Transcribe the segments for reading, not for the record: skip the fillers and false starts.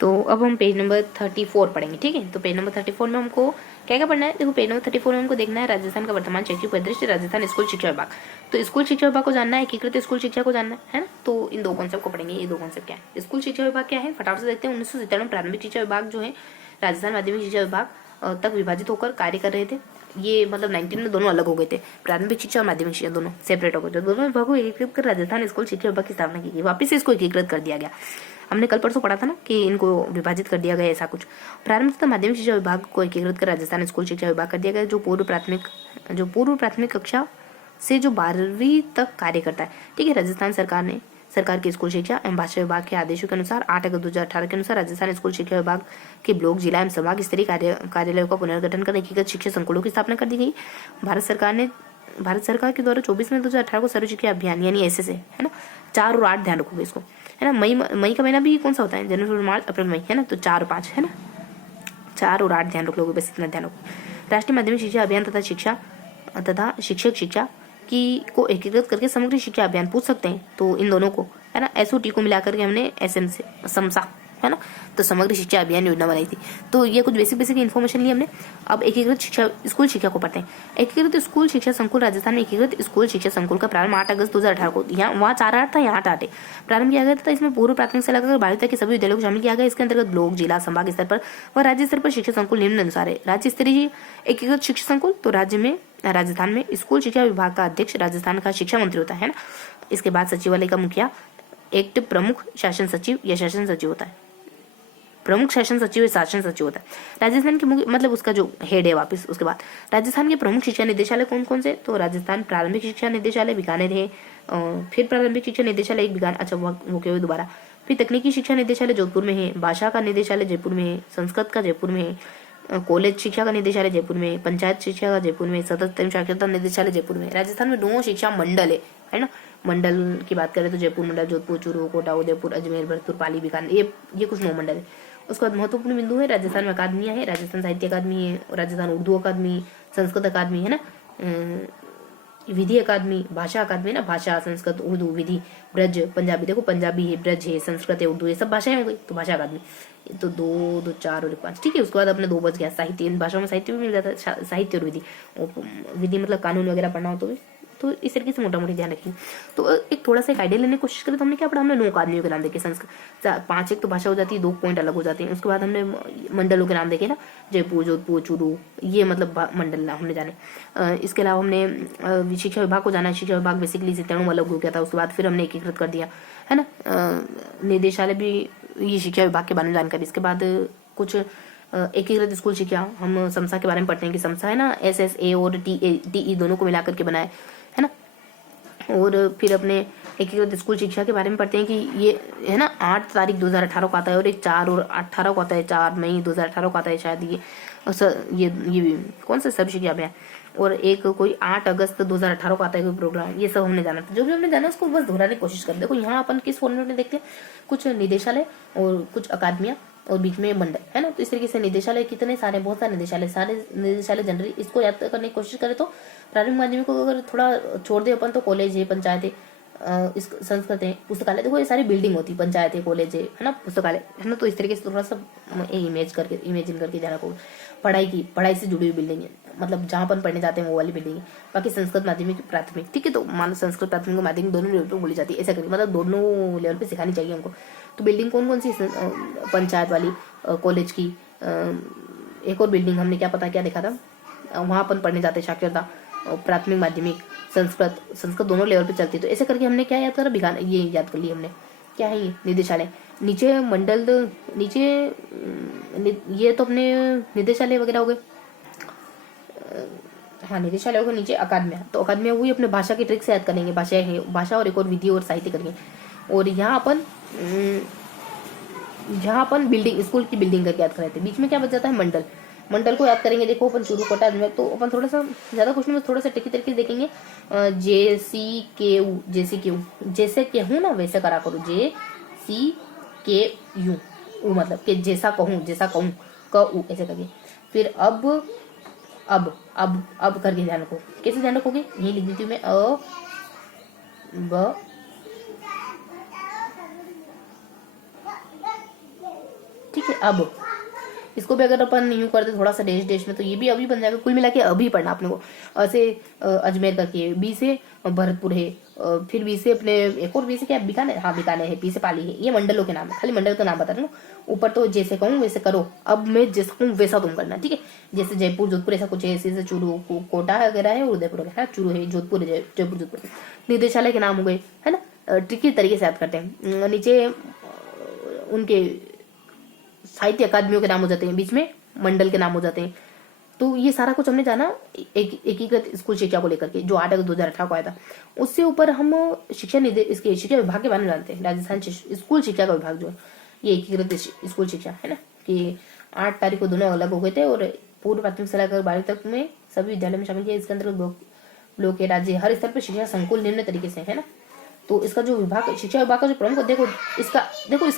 तो अब हम पेज नंबर 34 पढ़ेंगे, ठीक है। तो पेज नंबर 34 में हमको क्या क्या पढ़ना है, देखो पेज नंबर 34 में हमको देखना है राजस्थान का वर्तमान शैक्षिक परिदृश्य, राजस्थान स्कूल शिक्षा विभाग। तो स्कूल शिक्षा विभाग को जानना है, एकीकृत स्कूल शिक्षा को जानना है ना। तो इन दो कॉन्सेप्ट को पढ़ेंगे। ये दो कॉन्सेप्ट क्या है, स्कूल शिक्षा विभाग क्या है, फटाफट से देखते हैं। 1997 में प्रारंभिक शिक्षा विभाग जो है राजस्थान माध्यमिक शिक्षा विभाग तक विभाजित होकर कार्य कर रहे थे। ये मतलब 19 में दोनों अलग हो गए थे, प्रारंभिक शिक्षा और माध्यमिक शिक्षा दोनों सेपरेट हो गए थे। दोनों विभागों को एकीकृत कर राजस्थान स्कूल शिक्षा विभाग की स्थापना की गई, वापिस इसको एकीकृत कर दिया गया। हमने कल परसों पढ़ा था ना कि इनको विभाजित कर दिया गया ऐसा कुछ। प्रारंभिक तथा माध्यमिक शिक्षा विभाग को एकीकृत कर राजस्थान स्कूल शिक्षा विभाग कर दिया गया, जो पूर्व प्राथमिक कक्षा से जो 12वीं तक कार्य करता है, ठीक है। राजस्थान सरकार की स्कूल शिक्षा एवं भाषा विभाग के आदेशों के अनुसार 8 अगस्त 2018 के अनुसार राजस्थान स्कूल शिक्षा विभाग के ब्लॉक, जिला एवं संभाग स्तरीय कार्यालयों का पुनर्गठन कर एकीकृत शिक्षा संकुलों की स्थापना कर दी गई। भारत सरकार के द्वारा 24 मई 2018 को सर्व शिक्षा अभियान यानी एसएसए, है ना, 4 और 8 ध्यान रखोगे इसको, है ना। मई का महीना भी कौन सा होता है, जनवरी, फरवरी, मार्च, अप्रैल, मई, है ना। तो 4 और 5, है ना, 4 और 8 ध्यान रख लोगे, बस इतना ध्यान रखो। राष्ट्रीय माध्यमिक शिक्षा अभियान तथा शिक्षक शिक्षा की को एकीकृत करके समग्र शिक्षा अभियान पूछ सकते हैं। तो इन दोनों को, है ना, एसओटी को मिलाकर के हमने एसएम से समसा, है ना, तो समग्र शिक्षा अभियान योजना बनाई थी। तो ये कुछ बेसिक इन्फॉर्मेशन ली हमने। अब एकीकृत शिक्षा स्कूल शिक्षा को पढ़ते हैं। एकीकृत स्कूल शिक्षा संकुल, राजस्थान में एकीकृत स्कूल शिक्षा संकुल का प्रारंभ 8 अगस्त 2018 को, यहाँ वहाँ 4-8 था, यहाँ 8 प्रारंभ किया गया था। इसमें पूर्व प्राथमिक से लगाकर 12वीं तक के सभी विद्यालयों को शामिल किया गया। इसके अंतर्गत ब्लॉक, जिला, संभाग स्तर पर व राज्य स्तर पर शिक्षा संकुल निम्न अनुसार है। राज्य स्तरीय एकीकृत शिक्षा संकुल, तो राजस्थान में स्कूल शिक्षा विभाग का अध्यक्ष राजस्थान का शिक्षा मंत्री होता है ना। इसके बाद सचिवालय का मुखिया एक्ट प्रमुख शासन सचिव या शासन सचिव होता है। प्रमुख शासन सचिव या शासन सचिव होता है। राजस्थान के मतलब उसका जो हेड है वापस। उसके बाद राजस्थान के प्रमुख शिक्षा निदेशालय कौन कौन से, तो राजस्थान प्रारंभिक शिक्षा निदेशालय बीकानेर है, फिर प्रारंभिक शिक्षा निदेशालय एक बीकानेर, अच्छा वो क्यों दोबारा, फिर तकनीकी शिक्षा निदेशालय जोधपुर में है, भाषा का निदेशालय जयपुर में है, संस्कृत का जयपुर में है, कॉलेज शिक्षा का निदेशालय जयपुर में, पंचायत शिक्षा का जयपुर में, सतत एवं साक्षरता निदेशालय जयपुर में। राजस्थान में 9 शिक्षा मंडल है ना। मंडल की बात करें तो जयपुर मंडल, जोधपुर, चूरू, कोटा, उदयपुर, अजमेर, भरतपुर, पाली, बीकानेर, ये कुछ 9 मंडल है। उसके बाद महत्वपूर्ण बिंदु है, राजस्थान में अकादमियां है, राजस्थान साहित्य अकादमी है, राजस्थान उर्दू अकादमी, संस्कृत अकादमी, है ना, विधि अकादमी, भाषा अकादमी, ना, भाषा, संस्कृत, उर्दू, विधि, ब्रज, पंजाबी, देखो पंजाबी है, ब्रज है, संस्कृत है, उर्दू, ये सब भाषाएं हो गई, तो भाषा अकादमी। तो 2, 4 और 5, ठीक है। उसके बाद अपने 2 बच गया साहित्य। इन भाषाओं में साहित्य भी मिल जाता है, साहित्य और विधि। विधि मतलब कानून वगैरह पढ़ना हो तो इस तरीके से मोटा मोटी ध्यान रखिए। तो एक थोड़ा सा एक आइडिया लेने की कोशिश करें तो हमने क्या पढ़ा, हमने 9 आदमियों के नाम देखे, संस्कृत 5 एक तो भाषा हो जाती है, 2 पॉइंट अलग हो जाते हैं। उसके बाद हमने मंडलों के नाम देखे ना, जयपुर, जोधपुर, चूरू, ये मतलब मंडल नाम हमने जाने। इसके अलावा हमने शिक्षा विभाग को जाना। शिक्षा विभाग बेसिकली से तेणु अलग हो गया था, उसके बाद फिर हमने एकीकृत कर दिया, है ना। निदेशालय भी ये शिक्षा विभाग के बारे में जानकारी। इसके बाद कुछ एकीकृत स्कूल शिक्षा हम समसा के बारे में पढ़ते हैं कि समसा है ना, SSA और TE दोनों को मिलाकर के बनाए, है ना। और फिर अपने एकीकृत स्कूल शिक्षा के बारे में पढ़ते हैं कि ये है ना 8 तारीख 2018 को आता है, और एक 4 और 18 को आता है, 4 मई 2018 को आता है शायद ये भी कौन सा सब शिक्षा अभियान, और एक कोई 8 अगस्त 2018 को आता है कोई प्रोग्राम। ये सब हमने जाना था, जो भी हमने जाना उसको बस दोहराने की कोशिश कर। देखो यहाँ अपन किस फॉर्मेट में देखते हैं, कुछ निदेशालय और कुछ अकादमियां और बीच में मंडल, है ना। तो इस तरीके से निदेशालय कितने सारे, बहुत सारे निदेशालय जनरली इसको याद करने की कोशिश करें तो प्रारंभिक माध्यमिक को अगर थोड़ा छोड़ दे अपन तो कॉलेज है, पंचायत है, इस संस्कृत है, पुस्तकालय, देखो ये सारी बिल्डिंग होती है, पंचायत है, कॉलेज है ना, पुस्तकालय, है ना। तो इस तरीके से थोड़ा सा इमेजिन करके जाना को पढ़ाई से जुड़ी हुई बिल्डिंग है, मतलब जहाँ अपन पढ़ने जाते हैं वो वाली बिल्डिंग है। बाकी संस्कृत माध्यमिक प्राथमिक, ठीक है। तो मान लो संस्कृत प्राथमिक माध्यमिक दोनों लेवल पर बोली जाती है, ऐसा करके मतलब दोनों लेवल पे सिखानी चाहिए हमको। तो बिल्डिंग कौन कौन सी, पंचायत वाली, कॉलेज की, एक और बिल्डिंग हमने क्या पता क्या देखा था, वहाँ अपन पढ़ने जाते, साक्षरता, प्राथमिक माध्यमिक, संस्कृत दोनों लेवल पे चलती है। तो ऐसे करके हमने क्या याद करा, बिगान ये याद कर लिया हमने, क्या है ये, निदेशालय, नीचे मंडल, नीचे ये तो अपने निदेशालय वगैरह हो गए, हाँ निदेशालय हो गए, नीचे अकादमियाँ, तो अकादमियाँ हुई अपने भाषा की ट्रिक से याद करेंगे, भाषा और एक और विधि और साहित्य करेंगे। और यहाँ अपन बिल्डिंग, स्कूल की बिल्डिंग करके याद कराते हैं। बीच में क्या बच जाता है, मंडल को याद करेंगे। देखो अपन चूरू, कोटा, अजमेर, तो अपन थोड़ा सा ज्यादा क्वेश्चन में थोड़ा सा टिकी तरीके से देखेंगे। JCKU, जैसे कहूँ ना वैसे करा करो, JCKU मतलब कि जैसा कहूँ कहूँ ऐसे करके। फिर अब करके ध्यान रखो, कैसे ध्यान रखोगे, यही लिख देती हूँ मैं, ठीक है। अब इसको भी अगर अपन यूँ कर दे थोड़ा सा डैश डैश में, तो ये भी अभी बन जाएगा। कुल मिला के अभी पढ़ना आपने को। ऐसे अजमेर करके, बी से भरतपुर है, फिर बी से अपने एक और बी से क्या बीकानेर, हाँ बीकानेर है, पी से पाली है। ये मंडलों के नाम है, खाली मंडल का नाम बता रहा हूँ। ऊपर तो जैसे कहूँ वैसे करो, अब मैं जैसा कहूँ वैसा तुम करना, ठीक है। जैसे जयपुर जोधपुर ऐसा कुछ है, ऐसे चूरू कोटा वगैरह है, उदयपुर है, चूरू है, जोधपुर है, जयपुर जोधपुर। निदेशालय के नाम हो गए, है ना। ट्रिकी तरीके से याद करते हैं। नीचे उनके साहित्य अकादमियों के नाम हो जाते हैं, बीच में मंडल के नाम हो जाते हैं। तो ये सारा कुछ हमने जाना एकीकृत स्कूल शिक्षा को लेकर के, जो 8 अगस्त 2018 को आया था। उससे ऊपर हम शिक्षा इसके शिक्षा विभाग के बारे में जानते हैं। राजस्थान स्कूल शिक्षा का विभाग जो है, ये एकीकृत स्कूल शिक्षा है ना, कि 8 तारीख को दोनों अलग हो गए थे, और पूर्व प्राथमिक से लेकर 12वीं तक में सभी विद्यालय में शामिल किया। इसके अंतर्गत ब्लॉक के राज्य हर स्तर पर शिक्षा संकुल निम्न तरीके से है ना। तो इसका जो विभाग, शिक्षा विभाग का जो प्रमुख अध्यक्ष, इसका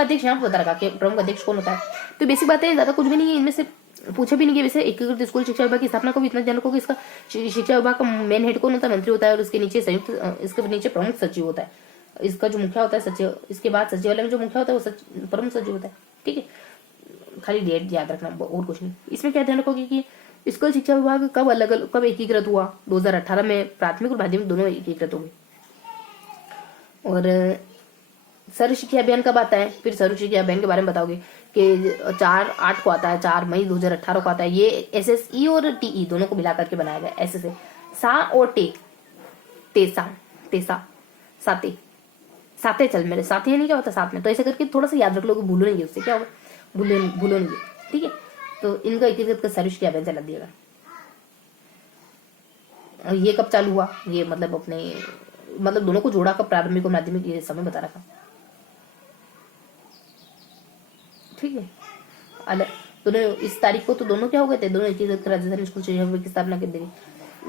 अध्यक्ष यहाँ पर बता रखा कि प्रमुख अध्यक्ष कौन होता है। तो बेसिक बातें हैं, ज्यादा कुछ भी नहीं है, इनमें से पूछे भी नहीं है। वैसे एकीकृत स्कूल शिक्षा विभाग की स्थापना को भी इतना जान रखो कि इसका शिक्षा विभाग का मेन हेड कौन होता है, मंत्री होता है, और इसके नीचे संयुक्त, इसके नीचे प्रमुख सचिव होता है। इसका जो मुखिया होता है सचिव, इसके बाद सचिवालय में जो मुखिया होता है वो प्रमुख सचिव होता है, ठीक है। खाली डेट याद रखना, और कुछ नहीं। इसमें क्या ध्यान रखोगे कि स्कूल शिक्षा विभाग कब एकीकृत हुआ, 2018 में प्राथमिक और माध्यमिक दोनों एकीकृत हो गए। और सर्व शिक्षा अभियान कब आता है, फिर सर्व शिक्षा अभियान के बारे में बताओगे कि 4/8 को आता है, 4 मई 2018 को आता है। ये SSE और TE दोनों को मिला करके बनाया गया। SSE सा और साते साते चल मेरे साथ ही नहीं, क्या होता साथ में, तो ऐसे करके थोड़ा सा याद रख लोगे, भूलो नहीं, उससे क्या होगा, भूलो नहीं, ठीक है। तो इनका एकीकृत कर सर्व शिक्षा अभियान चला दिएगा। ये कब चालू हुआ, ये मतलब दोनों को जोड़ा कब, प्रारंभिक और माध्यमिक, ये समय बता रखा, ठीक है। अलग दोनों इस तारीख को तो दोनों क्या हो गए थे, दोनों एकीकृत राजस्थान स्कूल शिक्षा विभाग की स्थापना कर दी।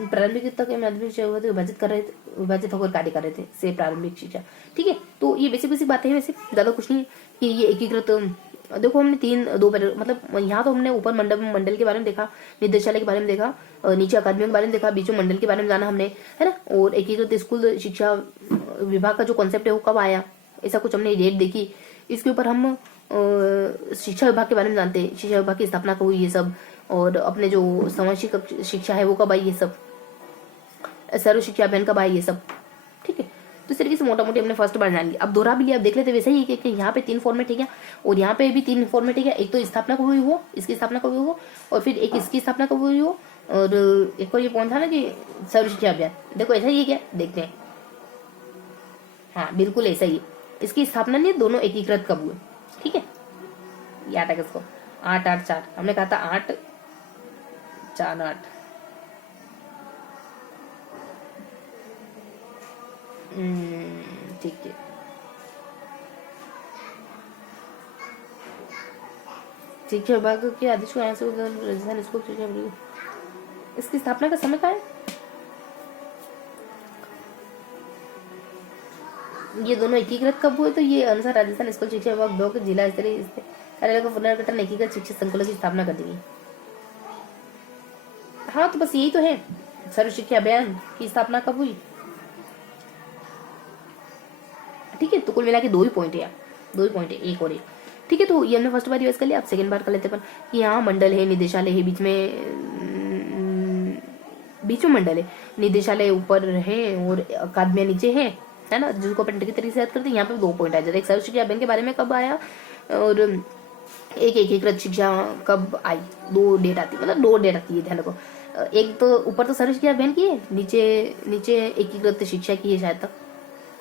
प्रारंभिक तक माध्यमिक शिक्षा विभाजित होकर कार्य कर रहे थे, से प्रारंभिक शिक्षा, ठीक है। तो ये बेसिक बातें हैं, वैसे ज्यादा कुछ नहीं कि ये एकीकृत। देखो हमने मतलब यहाँ तो हमने ऊपर मंडल के बारे में देखा, निदेशालय के बारे में देखा, नीचे अकादमियों के बारे में देखा, बीच में मंडल के बारे में जाना हमने, है ना। और एकीकृत स्कूल शिक्षा विभाग का जो कॉन्सेप्ट है वो कब आया, ऐसा कुछ हमने डेट देखी। इसके ऊपर हम शिक्षा विभाग के बारे में जानते हैं, शिक्षा विभाग की स्थापना कब हुई, ये सब। और अपने जो सामाजिक शिक्षा है वो कब आई, ये सब। सर्व शिक्षा अभियान कब आई, ये सब, ठीक है। तो इस तरीके से मोटा मोटी हमने फर्स्ट बार जान लिया। अब दोहरा भी लिया, अब देख लेते वैसे ही कि यहाँ पे 3 फॉर्मेट है क्या, और यहाँ पे भी 3 फॉर्मेट है क्या। एक तो स्थापना कब हुई हो, इसकी स्थापना कब हुई हो, और फिर एक इसकी स्थापना कब हुई हो, और एक और ये कौन था ना कि सर्व शिक्षा अभियान। देखो ऐसा ही है क्या, देखते हैं। हाँ बिल्कुल ऐसा ही, इसकी स्थापना नहीं, दोनों एकीकृत कब हुए, ठीक है। याद है किसको, 8/8/4 हमने कहा था, 8/4/8। ठीक है। शिक्षा विभाग के आदेश को यहाँ से राजस्थान स्कूल शिक्षा विभाग, इसकी स्थापना का समय क्या है, ये दोनों एकीकृत कब हुए, तो ये अनुसार राजस्थान स्कूल शिक्षा विभाग ब्लॉक जिला स्तरीय कार्यालय का पुनर्गठन एकीकृत शिक्षा संकुल की स्थापना कर दी। हाँ तो बस यही तो है, सर्व शिक्षा अभियान की स्थापना कब हुई, ठीक है। तो कुल मिला के 2 ही पॉइंट है, 2 ही पॉइंट है, एक और एक, ठीक है। तो ये हमने फर्स्ट बार रिवाइज कर लिया, अब सेकंड बार कर लेते अपन कि यहाँ मंडल है, निदेशालय है, बीच में मंडल है, निदेशालय ऊपर है और अकादमियां नीचे है ना, जिसको अपन की तरीके से याद करते हैं। यहाँ पे 2 पॉइंट आ जाते हैं, एक सर्व शिक्षा अभियान के बारे में कब आया, और एक एकीकृत शिक्षा कब आई। 2 डेट आती, मतलब 2 डेट आती है, ध्यान रखो। एक तो ऊपर तो सर्व शिक्षा अभियान की है, नीचे एकीकृत शिक्षा की है शायद तक,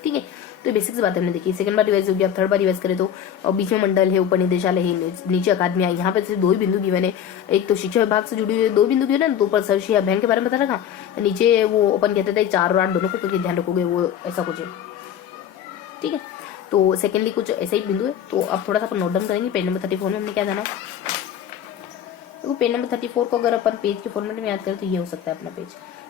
ठीक है। तो बेसिक से बात हमने देखी, सेकंड बार रिवाइज हो गया, थर्ड बार रिवाइज करें तो बीच में मंडल है, ऊपर निदेशालय है, नीचे अकादमियां। यहाँ पे सिर्फ 2 ही बिंदु गिवन है, एक तो शिक्षा विभाग से जुड़ी हुई 2 बिंदु गिवन है, तो ऊपर सर्व शिक्षा अभियान के बारे में बता रखा, नीचे वो अपन कहते थे 4 और 8 दोनों को ध्यान रखोगे, वो ऐसा कुछ है, ठीक है। तो सेकेंडली कुछ ऐसा ही बिंदु है। तो अब थोड़ा सा अपन नोट डाउन करेंगे। पेज नंबर 34 में हमने क्या जाना, देखो पेज नंबर 34 को अगर अपन पेज के फॉर्मेट में याद करें तो ये हो सकता है अपना पेज,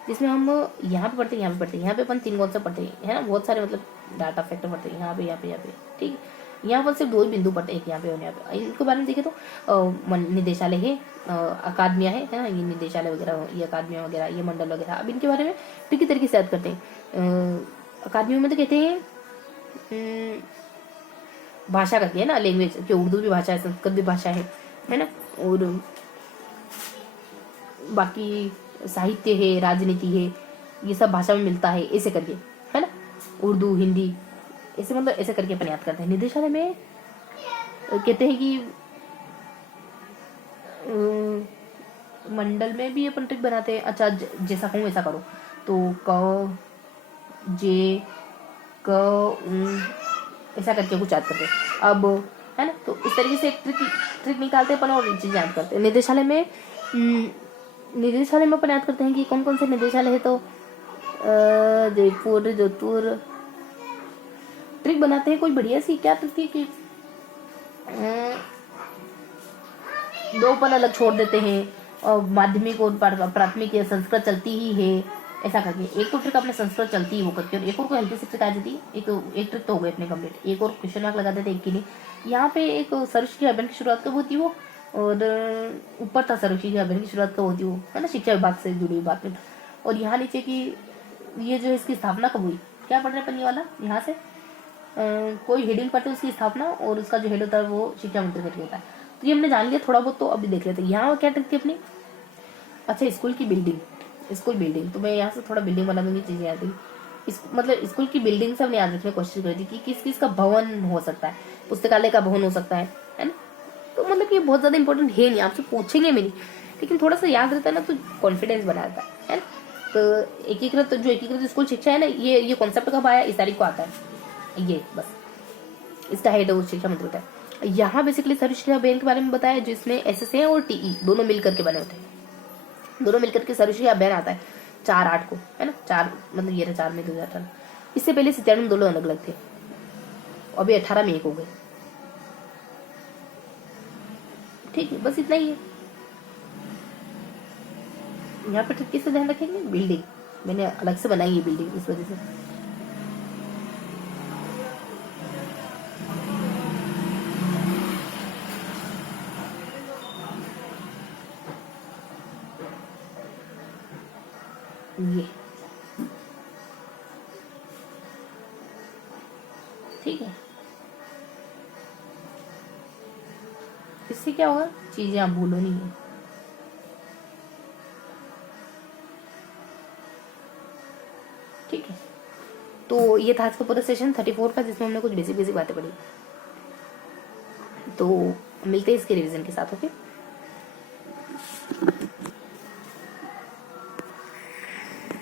जिसमें हम यहाँ पे पढ़ते हैं, यहाँ पे पढ़ते हैं, यहाँ पे अपन 3 कॉन्सेप्ट पढ़ते हैं, है ना, बहुत सारे मतलब डाटा फैक्टर पढ़ते हैं, यहाँ पे, ठीक है। यहाँ पर सिर्फ 2 ही बिंदु पढ़ते हैं, एक यहाँ पे और यहाँ पे। इनके बारे में देखें तो निदेशालय है, अकादमियाँ है ना, ये निदेशालय वगैरह, ये अकादमियाँ वगैरह, ये मंडल वगैरह। अब इनके बारे में ट्रिकी तरीके से याद करते हैं। अकादमियों में तो कहते हैं भाषा करती है ना, लैंग्वेज, कि उर्दू भी भाषा है, संस्कृत भी भाषा है ना, और बाकी साहित्य है, राजनीति है, ये सब भाषा में मिलता है, ऐसे करके, है ना, उर्दू, हिंदी, ऐसे मतलब ऐसे करके अपन याद करते हैं। निदेशालय में कहते हैं कि मंडल में भी अपन ट्रिक बनाते हैं। अच्छा, जैसा कहूँ वैसा करो, तो क जे क ऐसा करके कुछ याद करते हैं अब, है ना। तो इस तरीके से एक ट्रिक निकालते हैं अपन और चीज़ याद करते हैं। निदेशालय में अपन याद करते हैं कि कौन कौन से निदेशालय है, तो जयपुर, जोधपुर। ट्रिक बनाते हैं कोई बढ़िया सी, क्या ट्रिक थी कि दो अपन अलग छोड़ देते हैं, और माध्यमिक और प्राथमिक या संस्कृत चलती ही है, ऐसा करके। एक तो ट्रिक अपने संस्कृत चलती है वो करके, और एक और कोई हल्की सी ट्रिक आ जाती है। एक ट्रिक तो हो गई अपने कंप्लीट, एक और क्वेश्चन मार्क लगा देते एक के लिए। यहाँ पे एक सर्वशिक्षा अभियान की शुरुआत कब होती वो, और ऊपर था सर्वशिक्षा अभियान की शुरुआत कब होती वो, है ना, शिक्षा विभाग से जुड़ी बात में था। और यहाँ नीचे की ये जो इसकी स्थापना कब हुई, क्या पढ़ रहे अपन ये वाला, यहाँ से कोई हेडिंग पढ़ते हैं उसकी स्थापना, और उसका जो हेड होता है वो शिक्षा मंत्री करके होता है। तो ये हमने जान लिया थोड़ा बहुत, तो अभी देख लेते हैं यहाँ क्या ट्रिक थी अपनी। अच्छा, स्कूल की बिल्डिंग, स्कूल बिल्डिंग, तो मैं यहाँ से थोड़ा बिल्डिंग बना दूंगी, चीज़ें याद रही। मतलब स्कूल की बिल्डिंग से हमने याद रखने की कोशिश करी थी कि किस किस का भवन हो सकता है, पुस्तकालय का भवन हो सकता है ना। तो मतलब ये बहुत ज़्यादा इंपॉर्टेंट है नहीं, आपसे पूछेंगे मेरी, लेकिन थोड़ा सा याद रहता है ना, तो कॉन्फिडेंस बनाता है ना। तो एकीकृत, जो एकीकृत स्कूल शिक्षा है ना, ये कॉन्सेप्ट कब आया, इस तारीख को आता है ये, बस इसका हेड वो शिक्षा मंत्री होता है। यहाँ बेसिकली सर्व शिक्षा अभियान के बारे में बताया, जिसमें SSA और TE दोनों मिलकर के बने होते हैं, दोनों मिलकर के सर्व शिक्षा अभियान आता है 4/8 को, है ना। 4 मतलब ये 4 में 2018। इससे पहले 97 में दोनों अलग अलग थे, अभी 18 में एक हो गए। ठीक है, बस इतना ही है। यहाँ पे किस से ध्यान रखेंगे, बिल्डिंग मैंने अलग से बनाई है बिल्डिंग, इस वजह से। ये ठीक है, इससे क्या होगा, चीजें आप भूलो नहीं है। ठीक है, तो ये था आज का पूरा सेशन 34 का, जिसमें हमने कुछ बेसिक बातें पढ़ी। तो मिलते हैं इसके रिवीजन के साथ, ओके।